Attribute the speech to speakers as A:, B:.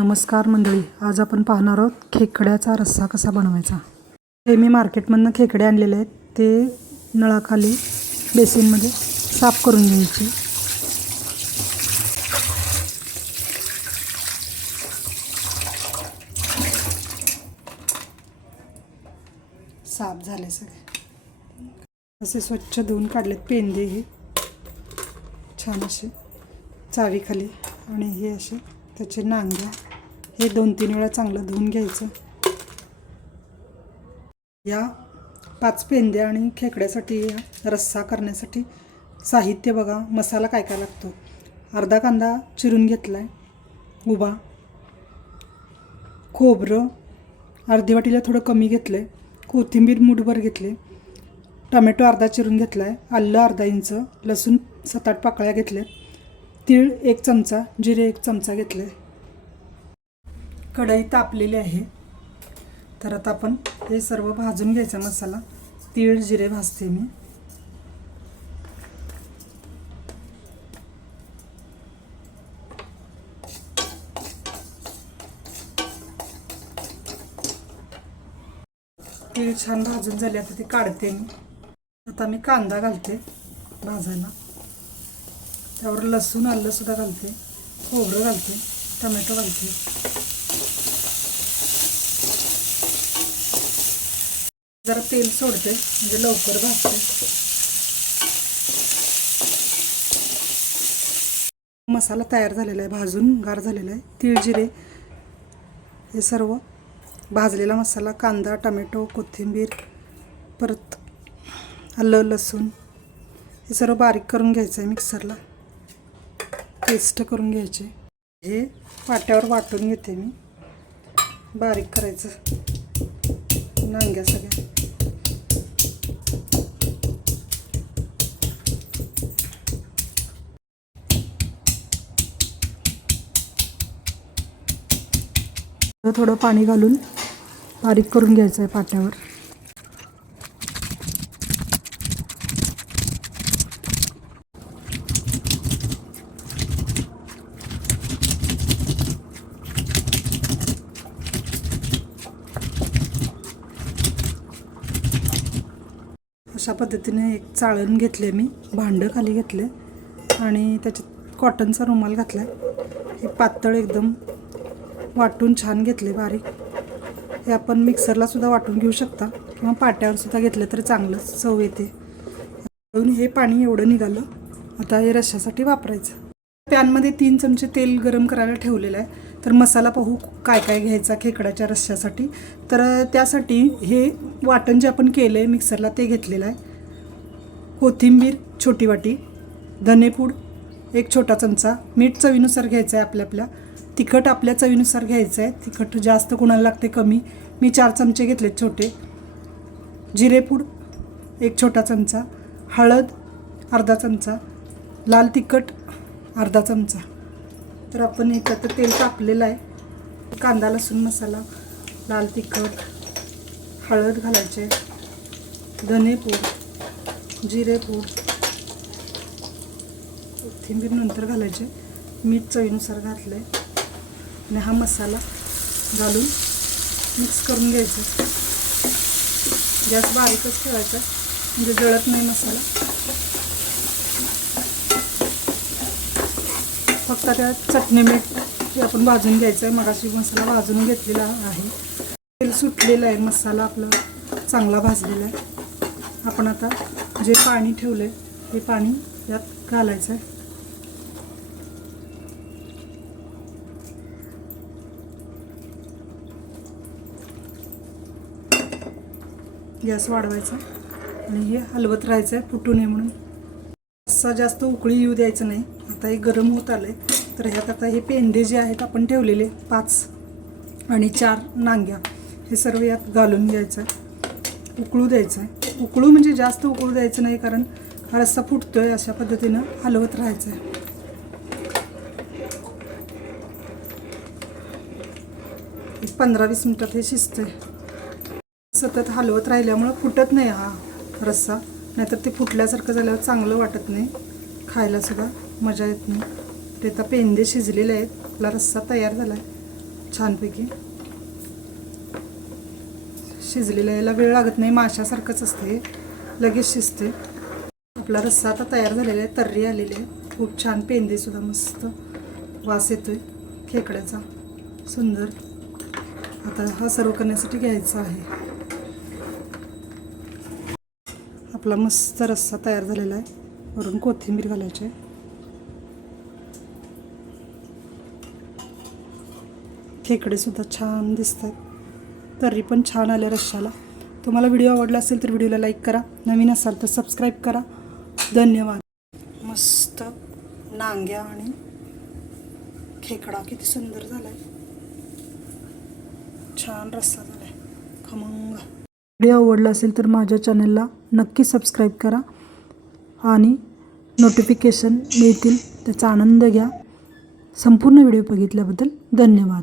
A: नमस्कार मंडळी आज आपण पाहणार आहोत खेकड्याचा रस्सा कसा बनवायचा. हे मी मार्केटमधनं खेकडे आणलेले आहेत. ते नळाखाली बेसिनमध्ये साफ करून घ्यायचे. साफ झाले सगळे. असे स्वच्छ धुवून काढलेत पेंदे हे. छान असे चावीखाली आणि हे असे त्याचे नांग्या हे दोन तीन वेळा चांगलं धुवून घ्यायचं. या पाच पेंद्या आणि खेकड्यासाठी या रस्सा करण्यासाठी साहित्य बघा मसाला काय काय लागतो. अर्धा कांदा चिरून घेतला आहे उभा. खोबरं. अर्धी वाटीला थोडं कमी घेतलं आहे कोथिंबीर मूठभर घेतले. टमॅटो अर्धा चिरून घेतला आहे आलं अर्धा इंच. लसूण सात आठ पाकळ्या घेतल्या तीळ एक चमचा जिरे एक चमचा घेतले कढई तापलेली आहे. तर आता आपण हे सर्व भाजून घ्यायचा मसाला. तीळ जिरे भाजते मी. तीळ छान भाजून झाले आता ते काढते मी. आता मी कांदा घालते भाजायला. त्यावर लसूण आलं सुद्धा घालते. खोबरं घालते टमॅटो घालते. जरा तेल सोडते म्हणजे लवकर भाजते. मसाला तयार झालेला आहे भाजून गार झालेला आहे. तीळ जिरे हे सर्व भाजलेला मसाला कांदा टमॅटो कोथिंबीर परत आलं लसूण हे सर्व बारीक करून घ्यायचं आहे मिक्सरला. पेस्ट करून घ्यायचे. हे पाट्यावर वाटून घेते मी. बारीक करायचं. नांग्या सगळ्या थोडं थोडं पाणी घालून बारीक करून घ्यायचं आहे पाट्यावर अशा पद्धतीने एक चाळण घेतले मी भांडं खाली घेतले आणि त्याच्यात कॉटनचा रुमाल घातला हे पातळ एकदम वाटून छान घेतले बारीक. हे आपण मिक्सरलासुद्धा वाटून घेऊ शकता. किंवा पाट्यावरसुद्धा घेतलं तर चांगलंच चव येते. म्हणून हे पाणी एवढं निघालं. आता हे रश्श्यासाठी वापरायचं. पॅनमध्ये तीन चमचे तेल गरम करायला ठेवलेलं आहे. तर मसाला पाहू काय काय घ्यायचा खेकड्याच्या रश्श्यासाठी. तर त्यासाठी हे वाटण जे आपण केलं आहे मिक्सरला ते घेतलेलं आहे. कोथिंबीर छोटी वाटी धनेपूड एक छोटा चमचा मीठ चवीनुसार घ्यायचं आहे आपल्या आपल्या. तिखट आपल्या चवीनुसार घ्यायचं आहे तिखट जास्त कुणाला लागते कमी. मी चार चमचे घेतलेत छोटे. जिरेपूड एक छोटा चमचा. हळद अर्धा चमचा. लाल तिखट अर्धा चमचा. तर आपण एकत्र तेल तापलेलं आहे. कांदा लसूण मसाला लाल तिखट हळद घालायचे. धनेपूड जिरेपूड कोथिंबीर नंतर घालायचे. मीठ चवीनुसार घातलं आहे आणि हा मसाला घालून मिक्स करून घ्यायचं. गॅस बारीकच ठेवायचा. म्हणजे जळत नाही मसाला. फक्त त्या चटणी मीठ हे आपण भाजून घ्यायचं आहे. मगाशी मसाला भाजून घेतलेला आहे. तेल सुटलेलं आहे. मसाला आपला चांगला भाजलेला आहे. आपण आता जे पाणी ठेवलं आहे ते पाणी यात घालायचं आहे. गॅस वाढवायचा आणि हे हलवत राहायचं आहे फुटू नये म्हणून. रस्सा जास्त उकळी येऊ द्यायचं नाही. आता हे गरम होत आलं आहे तर ह्यात आता हे पेंदे जे आहेत आपण ठेवलेले पाच आणि चार नांग्या हे सर्व यात घालून घ्यायचं. आहे उकळू द्यायचं आहे उकळू म्हणजे जास्त उकळू द्यायचं नाही कारण हा रस्सा फुटतो आहे अशा पद्धतीनं हलवत राहायचं आहे पंधरा वीस मिनटात हे शिजतं सतत हलवत राहिल्यामुळं फुटत नाही हा रस्सा. नाहीतर ते फुटल्यासारखं झाल्यावर चांगलं वाटत नाही. खायला सुद्धा मजा येत नाही. ते आता पेंदे शिजलेले आहेत. आपला रस्सा तयार झाला आहे छानपैकी. शिजलेला याला वेळ लागत नाही. माशासारखंच असते लगेच शिजते. आपला रस्सा आता तयार झालेला आहे. तर्री आलेली आहे. खूप छान पेंदेसुद्धा मस्त वास येतोय. खेकड्याचा. सुंदर. आता हा सर्व करण्यासाठी घ्यायचा आहे. आपला मस्त रस्सा तयार झालेला आहे. वरून कोथिंबीर घालायची आहे. खेकडे सुद्धा छान दिसत आहेत तर्री पण छान आल्या रश्शाला तुम्हाला व्हिडिओ आवडला असेल तर व्हिडिओला लाईक करा. नवीन असाल तर सबस्क्राईब करा. धन्यवाद. मस्त नांग्या आणि खेकडा किती सुंदर झाला आहे छान रस्सा झाला आहे खमंग. व्हिडिओ आवडला असेल तर माझ्या चॅनलला नक्की सबस्क्राईब करा आणि नोटिफिकेशन मिळतील त्याचा आनंद घ्या. संपूर्ण व्हिडिओ बघितल्याबद्दल धन्यवाद.